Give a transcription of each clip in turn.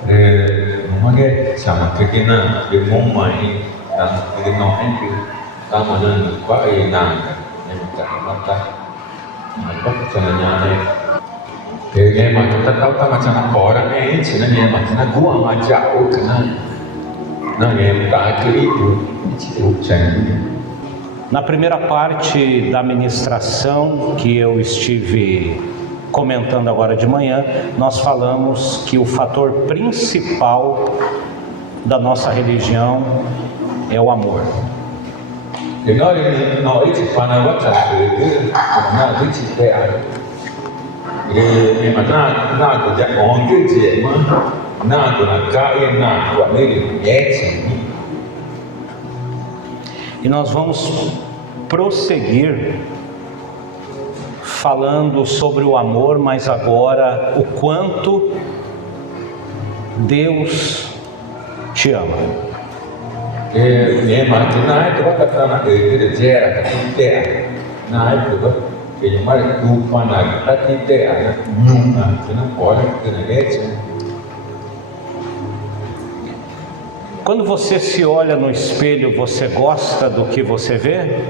Mage sama kekina di momai dan kekina itu kamanan kwa nang yang mata apa caranya Kaya matataw ka macam orang ni, sila niya macam gua macam o kena, não é aquele Na primeira parte da ministração que eu estive comentando agora de manhã, nós falamos que o fator principal da nossa religião é o amor. E nós vamos prosseguir falando sobre o amor, mas agora o quanto Deus te ama. Quando você se olha no espelho, você gosta do que você vê?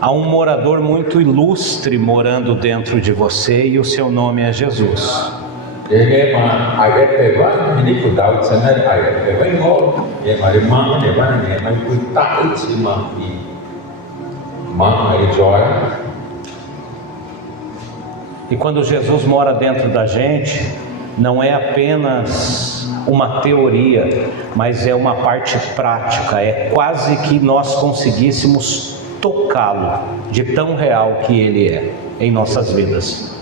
Há um morador muito ilustre morando dentro de você e o seu nome é Jesus. E quando Jesus mora dentro da gente, não é apenas uma teoria, mas é uma parte prática, é quase que nós conseguíssemos tocá-lo, de tão real que ele é em nossas vidas.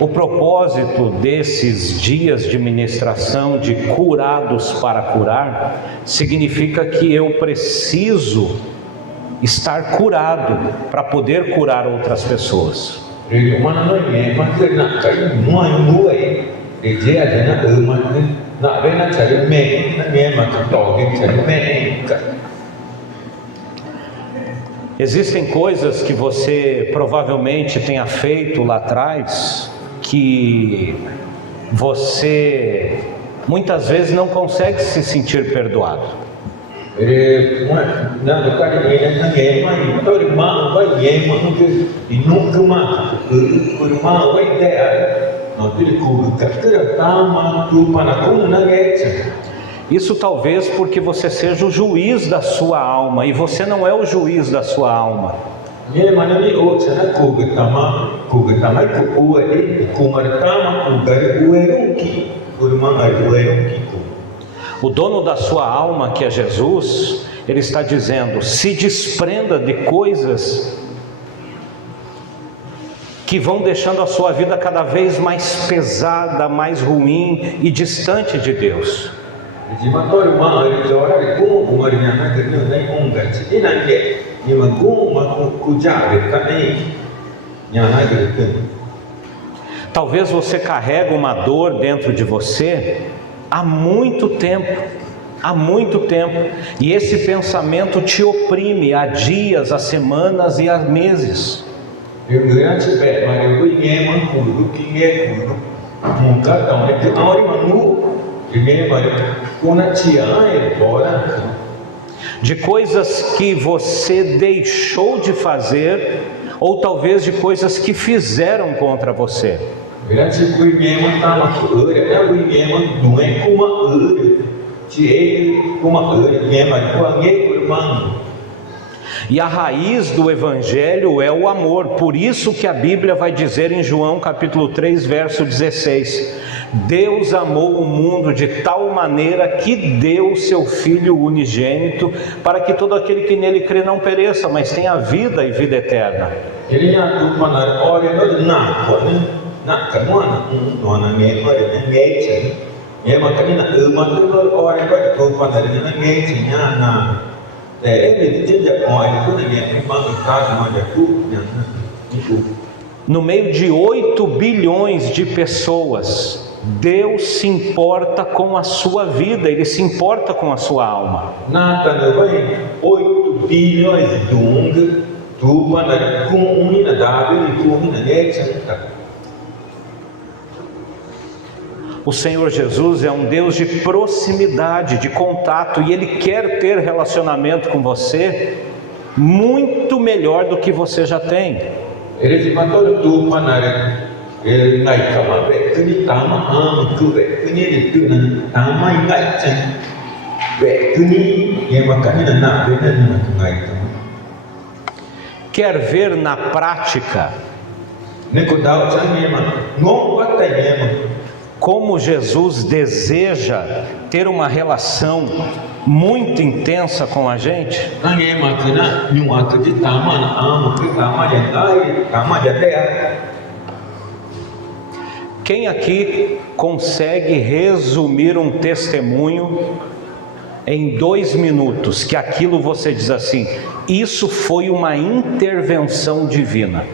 O propósito desses dias de ministração de curados para curar significa que eu preciso estar curado para poder curar outras pessoas. Existem coisas que você provavelmente tenha feito lá atrás que você muitas vezes não consegue se sentir perdoado. Isso talvez porque você seja o juiz da sua alma e você não é o juiz da sua alma. O dono da sua alma, que é Jesus, ele está dizendo: se desprenda de coisas que vão deixando a sua vida cada vez mais pesada, mais ruim e distante de Deus. Talvez você carregue uma dor dentro de você há muito tempo, e esse pensamento te oprime há dias, há semanas e há meses. De coisas que você deixou de fazer, ou talvez de coisas que fizeram contra você. E a raiz do Evangelho é o amor. Por isso que a Bíblia vai dizer em João capítulo 3, verso 16: Deus amou o mundo de tal maneira que deu o seu Filho unigênito, para que todo aquele que nele crê não pereça, mas tenha vida e vida eterna. No meio de 8 bilhões de pessoas, Deus se importa com a sua vida, Ele se importa com a sua alma. 8 bilhões de dung, tuba na comunina Davi, comunina Nechanta. O Senhor Jesus é um Deus de proximidade, de contato, e Ele quer ter relacionamento com você muito melhor do que você já tem. Quer ver na prática como Jesus deseja ter uma relação muito intensa com a gente? Quem aqui consegue resumir um testemunho em 2 minutos, que aquilo você diz assim, isso foi uma intervenção divina?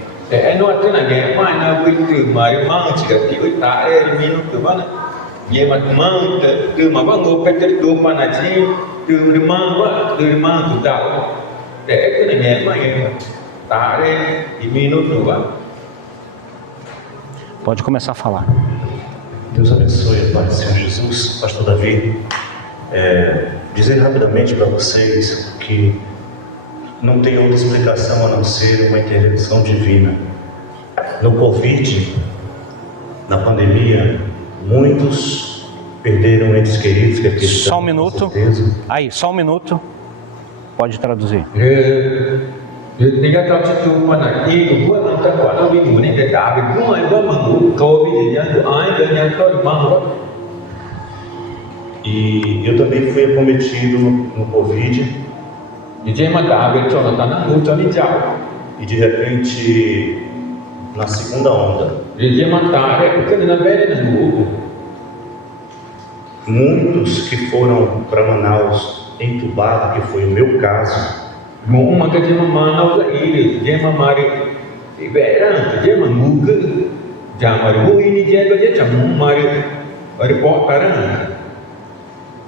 Pode começar a falar. Deus abençoe a paz do Senhor Jesus. Pastor Davi, dizer rapidamente para vocês que não tem outra explicação a não ser uma intervenção divina. No Covid, na pandemia, muitos perderam entes queridos que aqui Só um minuto. Aí, só um minuto. Pode traduzir. E eu também fui acometido no Covid. E de repente, na segunda onda, muitos que foram para Manaus entubados, que foi o meu caso,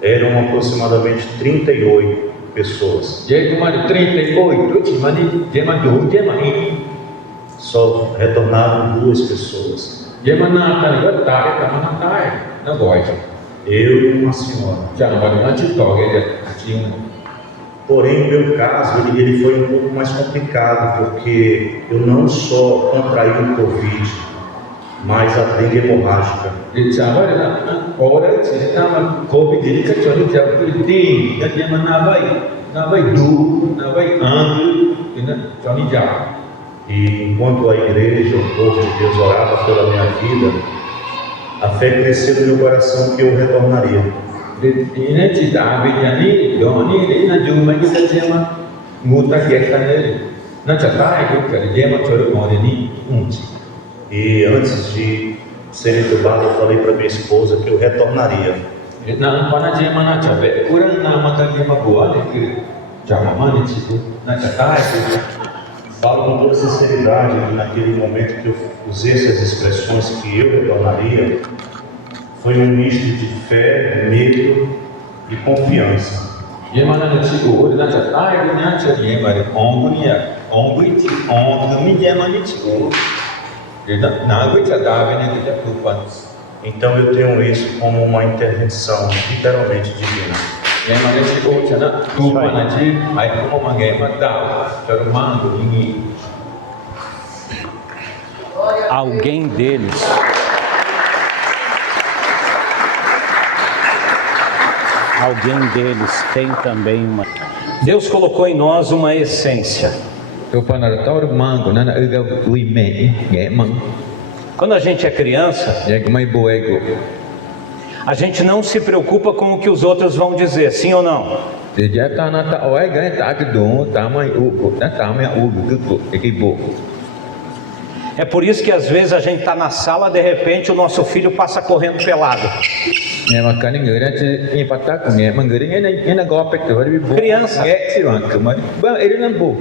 eram aproximadamente 38 pessoas. Só retornaram 2 pessoas. Eu e uma senhora. Porém, o meu caso ele foi um pouco mais complicado, porque eu não só contraí o Covid, mas a dengue hemorrágica. E enquanto a igreja, o povo de Deus orava pela minha vida, a fé cresceu no meu coração que eu retornaria. E antes de ser entubado, eu falei para minha esposa que eu retornaria. Falo com toda sinceridade que naquele momento que eu usei essas expressões que eu retornaria, foi um misto de fé, medo e confiança. Então eu tenho isso como uma intervenção literalmente divina. Alguém deles tem também uma... Deus colocou em nós uma essência. Quando a gente é criança, a gente não se preocupa com o que os outros vão dizer, sim ou não? É por isso que às vezes a gente está na sala, de repente o nosso filho passa correndo pelado. Nghe mà cái người đó chỉ phát tác của nghe mà người đó nghe nó golpe que vai bom. Criança. Nghe se banca, mas ele não bom.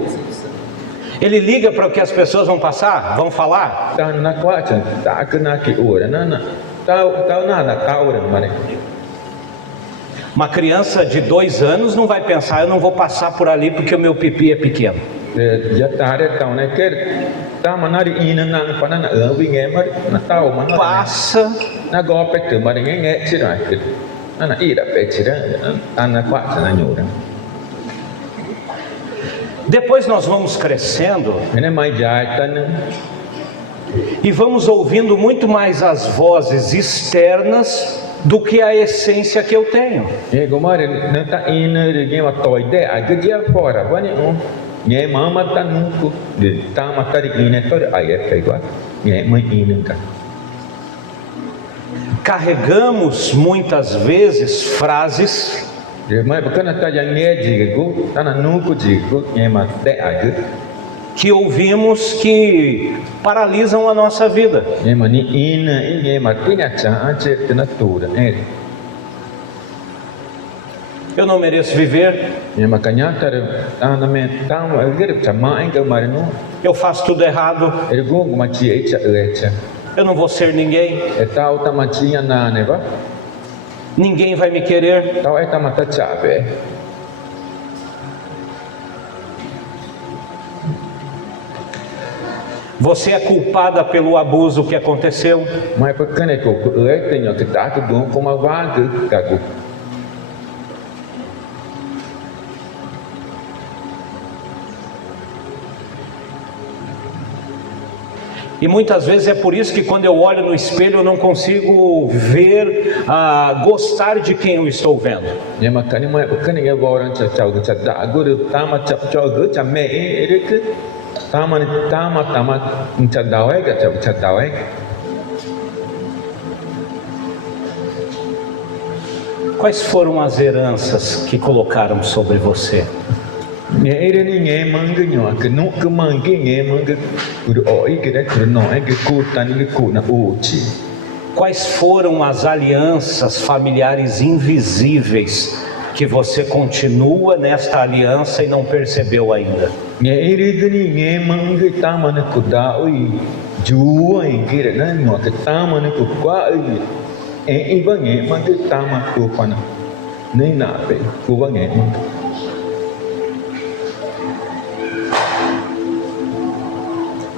Ele liga para o que as pessoas vão passar, vão falar. Tá na quatro, tá que na que hora, não. Tá nada, tá hora, mas Uma criança de 2 anos não vai pensar, eu não vou passar por ali porque o meu pipi é pequeno. já tá então né que tá manari ina na para na vi nghe mà na tao mà nó Passa. na golpe que mas nghe se rồi. Na ira pe tira, tá na quatro na nhura. Depois nós vamos crescendo Ele mais já tá e vamos ouvindo muito mais as vozes externas do que a essência que eu tenho. Gomari não tá indo de uma toide a que dia fora vani nghe mama tá nunca de tá matari ina tor aí é pegou nghe mãe ina cá. Carregamos muitas vezes frases De mãe porque não tá já nghe digo tá na nunca digo nghe mate a que ouvimos que paralisam a nossa vida. nghe mani ina nghe mate na cha che na tura Eu não mereço viver, nghe makanya tar tá na me tá agir chama em que marino eu faço tudo errado, ergo machi echa echa eu não vou ser ninguém, eta uta machinha na neva ninguém vai me querer. tao eta mata chave Você é culpada pelo abuso que aconteceu. mai porque ne ko tenho que tá tudo como a vaga cago E muitas vezes é por isso que quando eu olho no espelho eu não consigo ver, gostar de quem eu estou vendo. nhưng mà cái mai porque ne voran cha chau cha da agora tama cha chau go cha me erek tama cha dawe ga cha dawe Quais foram as heranças que colocaram sobre você? ne ere ni nge manga nyo que no que mangue nge manga ur oi que da no é que curta ni ku na uchi Quais foram as alianças familiares invisíveis que você continua nesta aliança e não percebeu ainda? nge ere ni nge manga tama na ku da oi ju ai que na no que tama na ku kwa ai e ba nge manga tama ku pa na nem na pe ku ba nge manga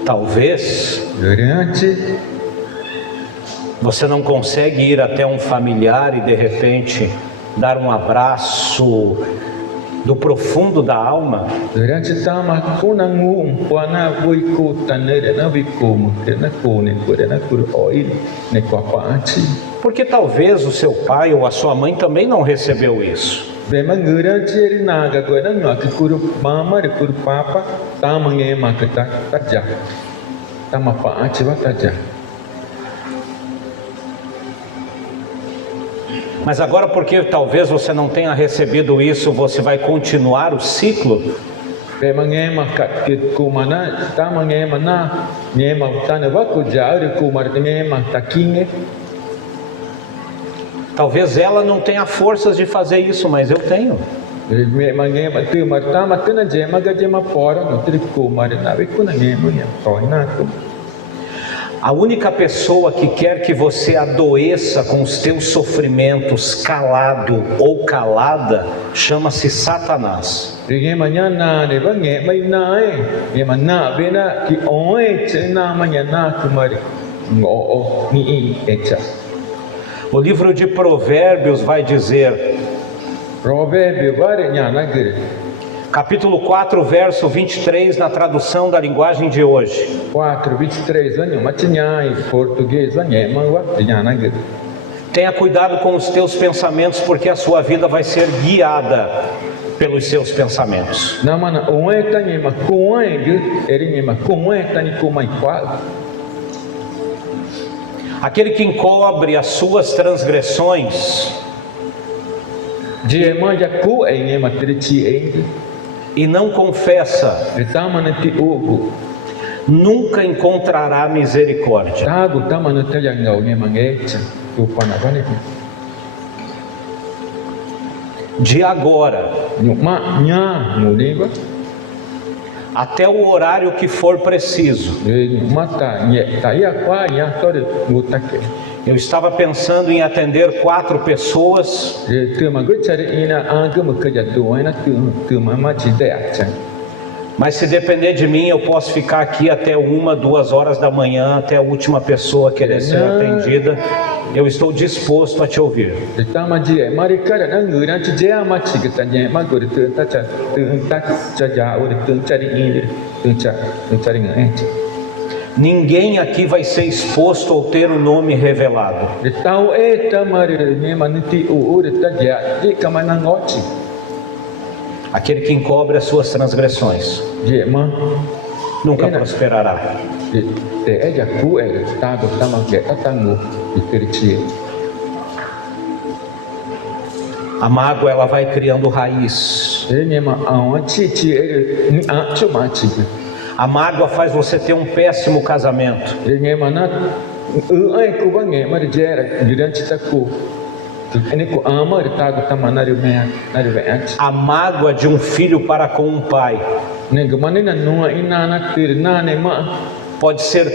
Talvez durante você não consegue ir até um familiar e de repente dar um abraço do profundo da alma, durante tama kuna ngu pana voi ku tanere na vi como na ku ne ku na ku oi ne kwa pachi porque talvez o seu pai ou a sua mãe também não recebeu isso. be mangura cheri naga ko na ngak ku mama re ku papa tama nge makata taja tama pachi wa taja Mas agora, porque talvez você não tenha recebido isso, você vai continuar o ciclo? be mange makat ke ku mana tama nge mana nge ma tana wa ku ja re ku mar nge ma takinge Talvez ela não tenha forças de fazer isso, mas eu tenho. me mange ma tu mar tama tana je maga je ma fora no tri ku mar na ve ku na nge mo ya to na ku A única pessoa que quer que você adoeça com os teus sofrimentos, calado ou calada, chama-se Satanás. Rige manyana ne ba nge mai nai nge mana be na ki oi che na manyana kumari ngo ni echa O livro de Provérbios vai dizer, provérbio bare nyana gere capítulo 4, verso 23, na tradução da linguagem de hoje. 4:23 anyo machinya em português anhe manwa nyana gere Tenha cuidado com os teus pensamentos, porque a sua vida vai ser guiada pelos seus pensamentos. na mana oi tanye ma kuai ge eri ma kuai tani kumai kwa Aquele que encobre as suas transgressões je ma ya ku ai ma trichi ai e não confessa, etama na ti ugu nunca encontrará misericórdia. tagu tamanu tayangau nge mangecha tu panavani De agora nyuma nya mudiba até o horário que for preciso. nyuma ta nye ta ya kwa nya tore ngutake Eu estava pensando em atender 4 pessoas, tu maguchari ina anga mukaja tu ina tu mama chideacha. mas se depender de mim, eu posso ficar aqui até 1, 2 horas da manhã, até a última pessoa querer ser atendida. Eu estou disposto a te ouvir. Tama je mari kara na ngura chi je ama chi kita nye maguri tu ta cha ja uri tu chari indi tu chari ngai. Ninguém aqui vai ser exposto ou ter o nome revelado. Tau tamari ne maniti uri ta ja di kamana ngoti. Aquele que encobre as suas transgressões Je ma nunca prosperará. te eja ku ta do tama ke tatangu ikirchi. A mágoa, ela vai criando raiz. Ne ma awan chi ni a chuma chi. A mágoa faz você ter um péssimo casamento. Ne ma na ai ku bange mari jera giranchi taku. Ini ku amar tagu tama nari veanchi. A mágoa de um filho para com um pai Ne gamani na nua ina na tir na ne ma pode ser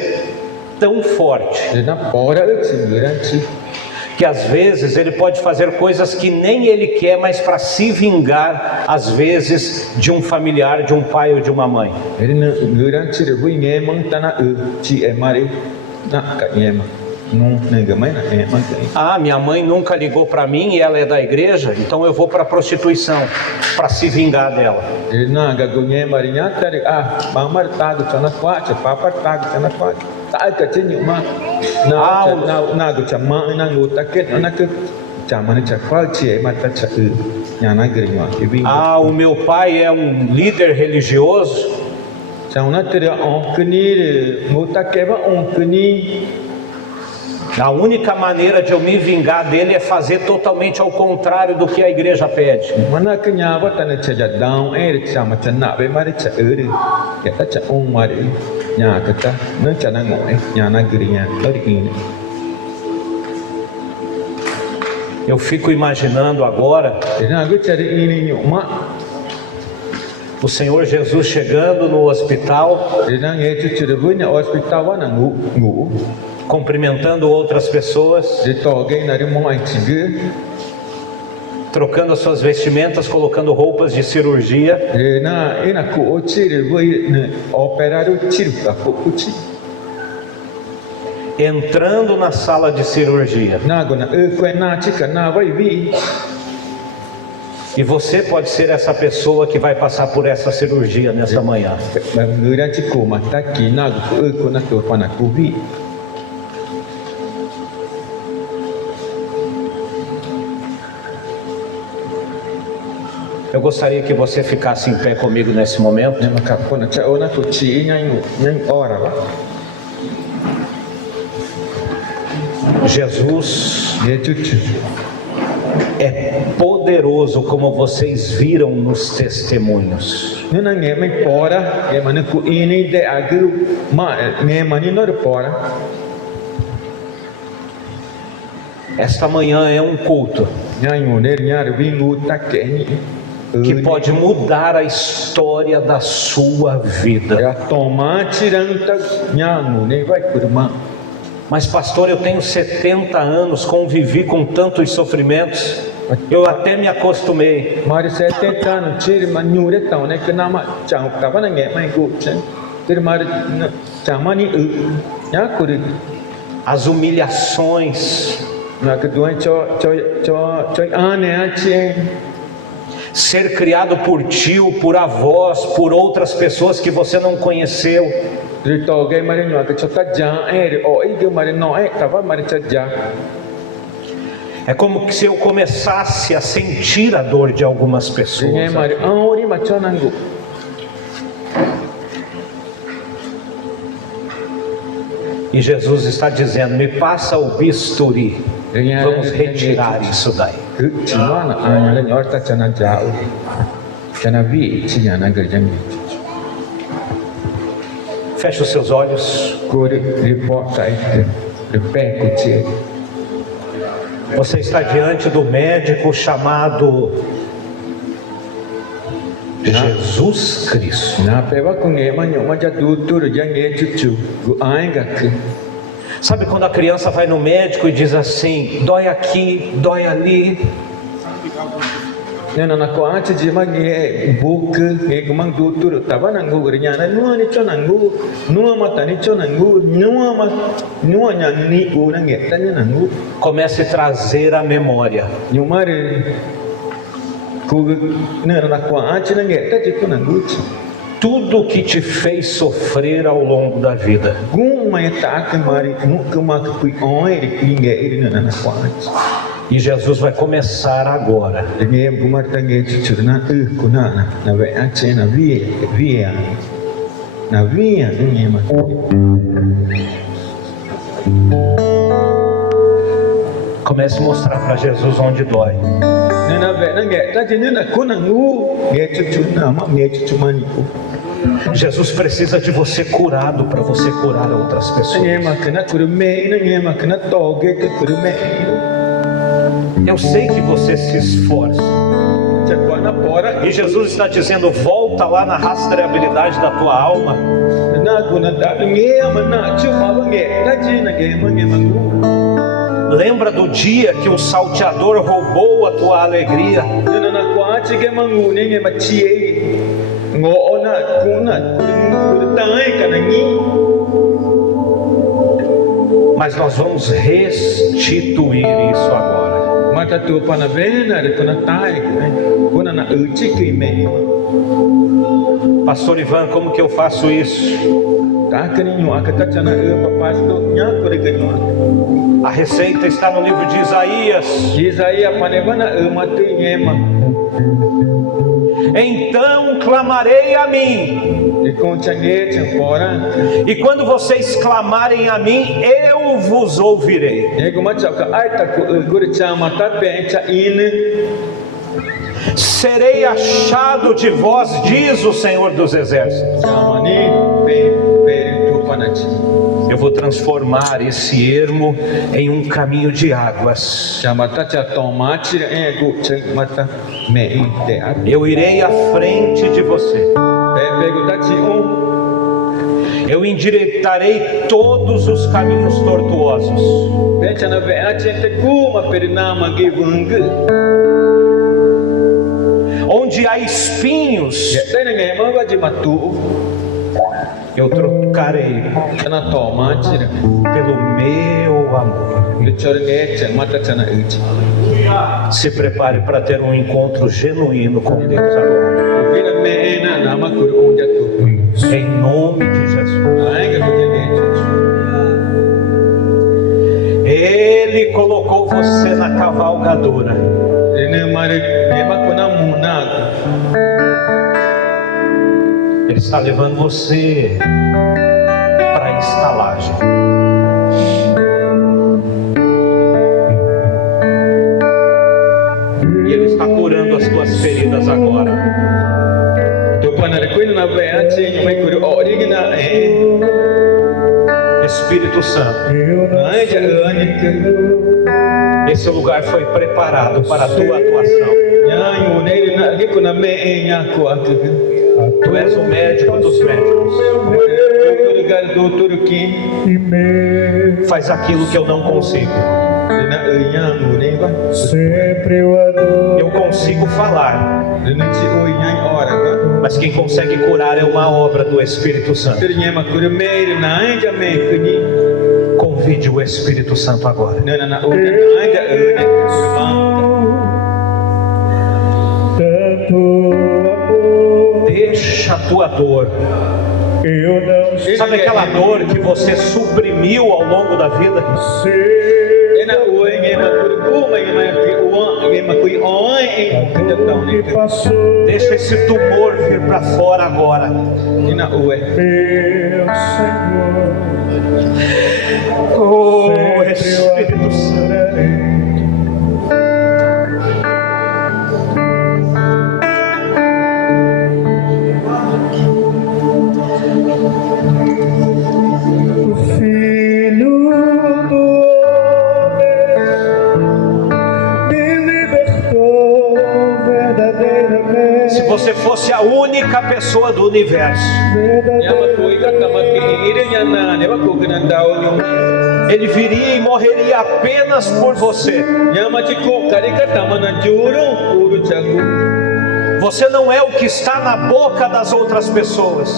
tão forte na pora giranchi. que às vezes ele pode fazer coisas que nem ele quer, mas para se vingar, às vezes, de um familiar, de um pai ou de uma mãe. Ele na giranchi de bui nge mang tana chi mari na ka yema. Não gamai na man. Ah, minha mãe nunca ligou para mim e ela é da igreja, então eu vou para a prostituição, para se vingar dela. Ele na gagonye mari nya tari mamar tagu tana kwacha papar tagu tana kwacha. Ta ka tinyu ma na go chama na go taket na ka chama ni chakwal chi mata cha nyana grinwa kibi. Ah, o meu pai é um líder religioso. Chauna tiri onkni go takeba onkni. A única maneira de eu me vingar dele é fazer totalmente ao contrário do que a igreja pede. Mana kenyaba tana chaja down chama chana be mari cha ya ta cha mari nya kata na chana ngoi nya na grinya tori. Eu fico imaginando agora o Senhor Jesus chegando no hospital, cumprimentando outras pessoas, trocando as suas vestimentas, colocando roupas de cirurgia, entrando na sala de cirurgia. E você pode ser essa pessoa que vai passar por essa cirurgia nessa manhã. Eu gostaria que você ficasse em pé comigo nesse momento. Jesus é poderoso, como vocês viram nos testemunhos. Esta manhã é um culto que pode mudar a história da sua vida. Mas pastor, eu tenho 70 anos, convivi com tantos sofrimentos, eu até me acostumei. As humilhações, ser criado por tio, por avós, por outras pessoas que você não conheceu. É como se eu começasse a sentir a dor de algumas pessoas. E Jesus está dizendo: me passa o bisturi, vamos retirar isso daí. Feche os seus olhos. Você está diante do médico chamado Jesus Cristo. Sabe quando a criança vai no médico e diz assim: dói aqui, dói ali? Comece a trazer a memória. Tudo que te fez sofrer ao longo da vida. E Jesus vai começar agora. Comece a mostrar para Jesus onde dói. Jesus precisa de você curado para você curar outras pessoas. Eu sei que você se esforça. E Jesus está dizendo: volta lá na rastreabilidade da tua alma. Lembra do dia que o salteador roubou a tua alegria? Mas nós vamos restituir isso agora. Pastor Ivan, como que eu faço isso? A receita está no livro de Isaías. Então clamarei a mim, e quando vocês clamarem a mim, eu vos ouvirei. Serei achado de vós, diz o Senhor dos Exércitos. Eu vou transformar esse ermo em um caminho de águas. Eu irei à frente de você. Eu endireitarei todos os caminhos tortuosos. Onde há espinhos, eu trocarei pelo meu amor. Se prepare para ter um encontro genuíno com Deus agora. Em nome de Jesus. Ele colocou você na cavalgadora. Ele está levando você para a estalagem. E Ele está curando as tuas feridas agora. Espírito Santo, esse lugar foi preparado para a tua atuação. Tu és o médico dos médicos. Faz aquilo que eu não consigo. Eu consigo falar, mas quem consegue curar é uma obra do Espírito Santo. Convide o Espírito Santo agora. Deixa a tua dor. Sabe aquela dor que você suprimiu ao longo da vida? Deixa esse tumor vir para fora agora. Oh, Espírito Santo. única pessoa do universo. Ele viria e morreria apenas por você. Você não é o que está na boca das outras pessoas.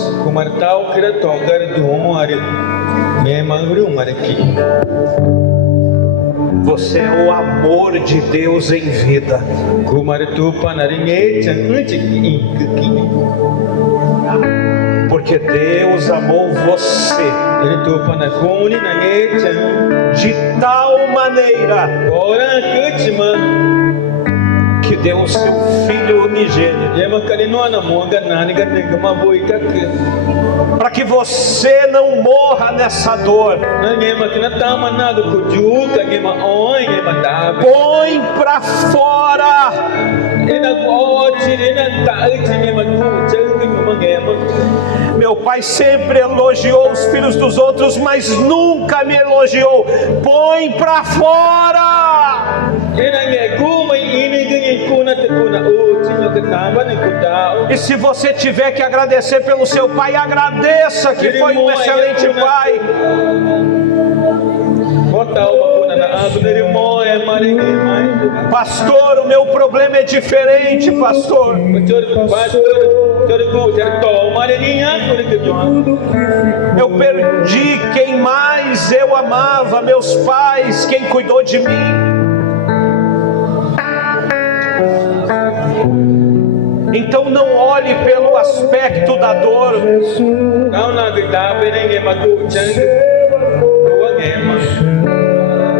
Você é o amor de Deus em vida. Porque Deus amou você de tal maneira que deu o seu Filho unigênito, para que você não morra nessa dor. Põe para fora. Meu pai sempre elogiou os filhos dos outros, mas nunca me elogiou. Põe para fora. E se você tiver que agradecer pelo seu pai, agradeça que foi um excelente pai. Pastor, o meu problema é diferente, pastor. Eu perdi quem mais eu amava, meus pais, quem cuidou de mim. Então não olhe pelo aspecto da dor.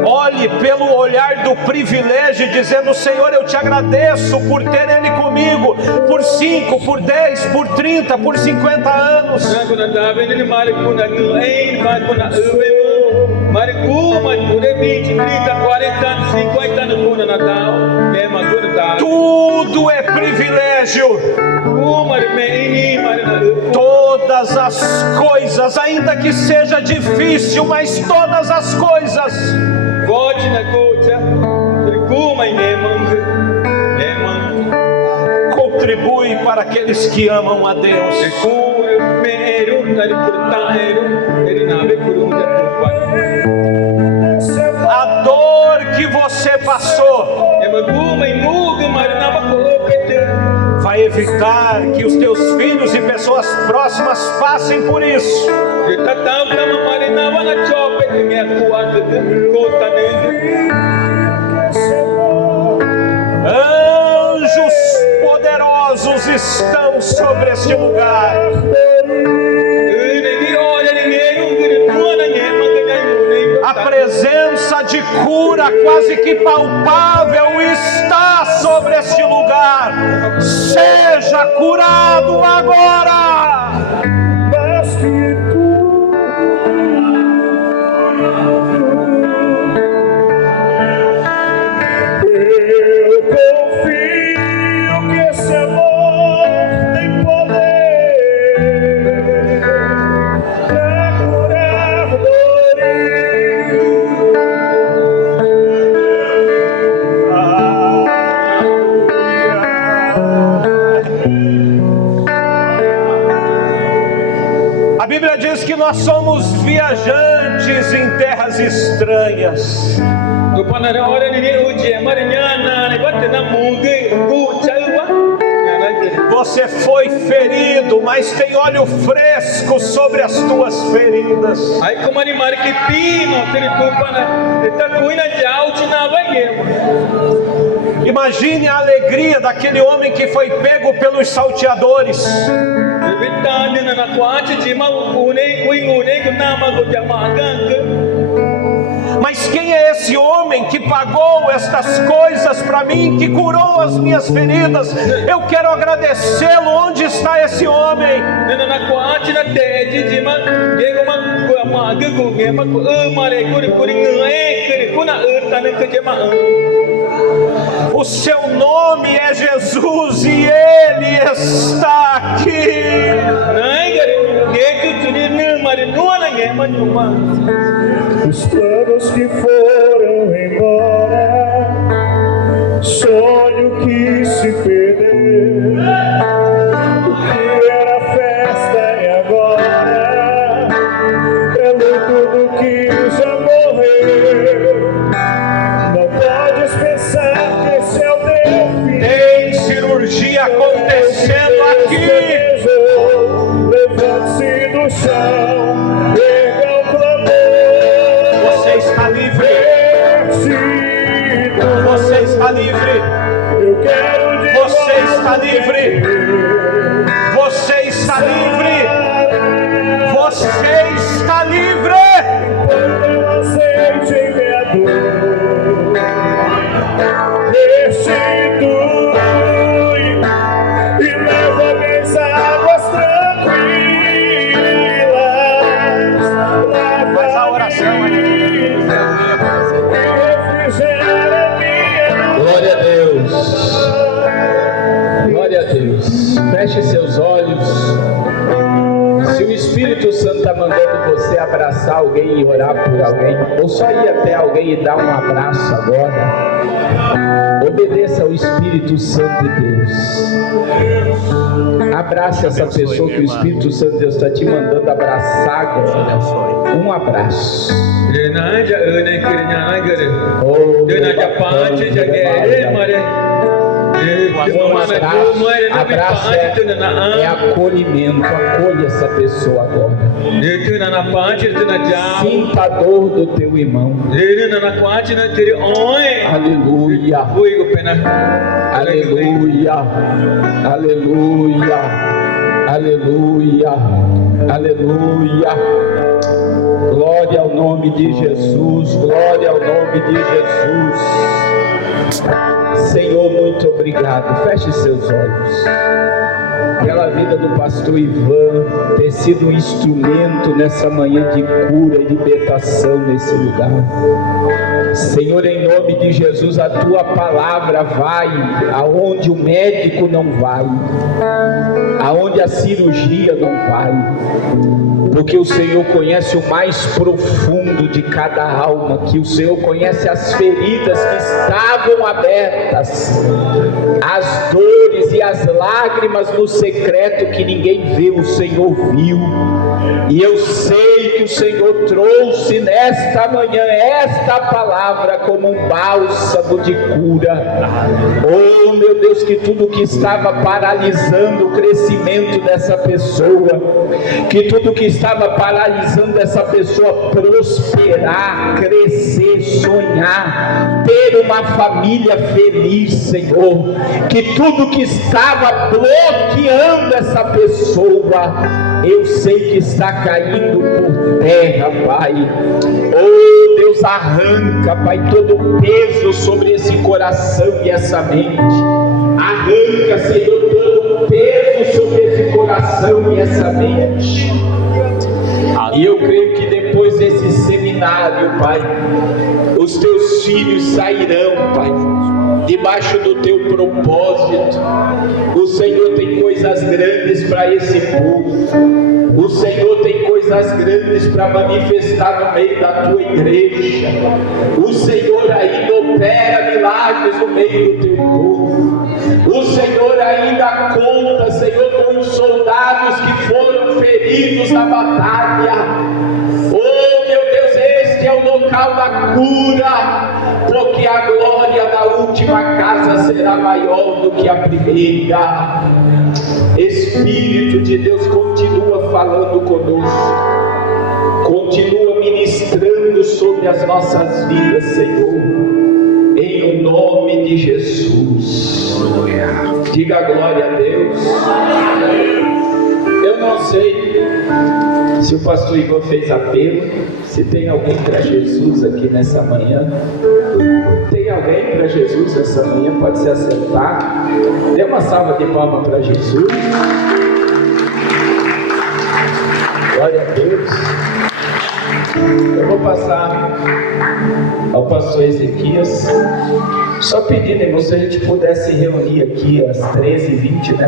Olhe pelo olhar do privilégio, dizendo: Senhor, eu te agradeço por ter Ele comigo por 5, por 10, por 30, por 50 anos. Tudo é privilégio. Todas as coisas, ainda que seja difícil, mas todas as coisas contribuem para aqueles que amam a Deus. A dor que você passou vai evitar que os teus filhos e pessoas próximas passem por isso. Anjos poderosos estão sobre este lugar. A presença de cura quase que palpável está sobre este lugar. Seja curado agora. Eu confio que esse amor tem poder pra curar dores. A Bíblia diz que nós somos viajantes em terras estranhas. Você foi ferido, mas tem óleo fresco sobre as tuas feridas. Imagine a alegria daquele homem que foi pego pelos salteadores. Mas quem é esse homem que pagou estas coisas para mim, que curou as minhas feridas? Eu quero agradecê-lo. Onde está esse homem? O seu nome é Jesus e Ele está aqui. Os planos que foram embora, sonho que se perdeu, o que está livre. Você está livre. Você está livre. Não aceite em minha dor, restitui e leva-me às águas tranquilas. Faz a oração aí. Glória a Deus. Glória a Deus. Feche seus olhos. Se o Espírito Santo está mandando você abraçar alguém e orar por alguém, ou só ir até alguém e dar um abraço agora, obedeça ao Espírito Santo de Deus. Abrace essa pessoa que o Espírito Santo de Deus está te mandando abraçar agora. Um abraço. Oh, abraço é acolhimento. Acolhe essa pessoa agora. Sinta a dor do teu irmão. Aleluia. Aleluia. Aleluia. Aleluia. Aleluia. Glória ao nome de Jesus. Glória ao nome de Jesus. Senhor, muito obrigado. Feche seus olhos. Pela vida do pastor Ivan ter sido um instrumento nessa manhã de cura e libertação nesse lugar. Senhor, em nome de Jesus, a tua palavra vai aonde o médico não vai, aonde a cirurgia não vai, porque o Senhor conhece o mais profundo de cada alma, que o Senhor conhece as feridas que estavam abertas, as dores e as lágrimas no secreto que ninguém vê, o Senhor viu. E eu sei que o Senhor trouxe nesta manhã esta palavra como um bálsamo de cura. Oh meu Deus, que tudo que estava paralisando o crescimento dessa pessoa, que tudo que estava paralisando essa pessoa prosperar, crescer, sonhar, ter uma família feliz, Senhor, que tudo que estava bloqueando essa pessoa, eu sei que está caindo por terra, Pai. Oh Deus, arranca, Pai, todo o peso sobre esse coração e essa mente. Arranca, Senhor, todo o peso sobre esse coração e essa mente. E eu creio que depois desse seminário, Pai, os teus filhos sairão, Pai, debaixo do teu propósito. O Senhor tem coisas grandes para esse povo. O Senhor tem coisas grandes para manifestar no meio da tua igreja. O Senhor ainda opera milagres no meio do teu povo. O Senhor ainda conta, Senhor, com os soldados que foram feridos na batalha. Oh meu Deus, este é o local da cura, porque a glória da última casa será maior do que a primeira. Espírito de Deus, continua falando conosco, continua ministrando sobre as nossas vidas, Senhor, em o nome de Jesus. Diga glória a Deus. Eu não sei se o pastor Igor fez apelo, se tem alguém para Jesus aqui nessa manhã. Tem alguém para Jesus essa manhã? Pode se assentar. Dê uma salva de palmas para Jesus. Glória a Deus. Eu vou passar ao pastor Ezequias. Só pedindo, irmão, se a gente pudesse reunir aqui às 13h20, né?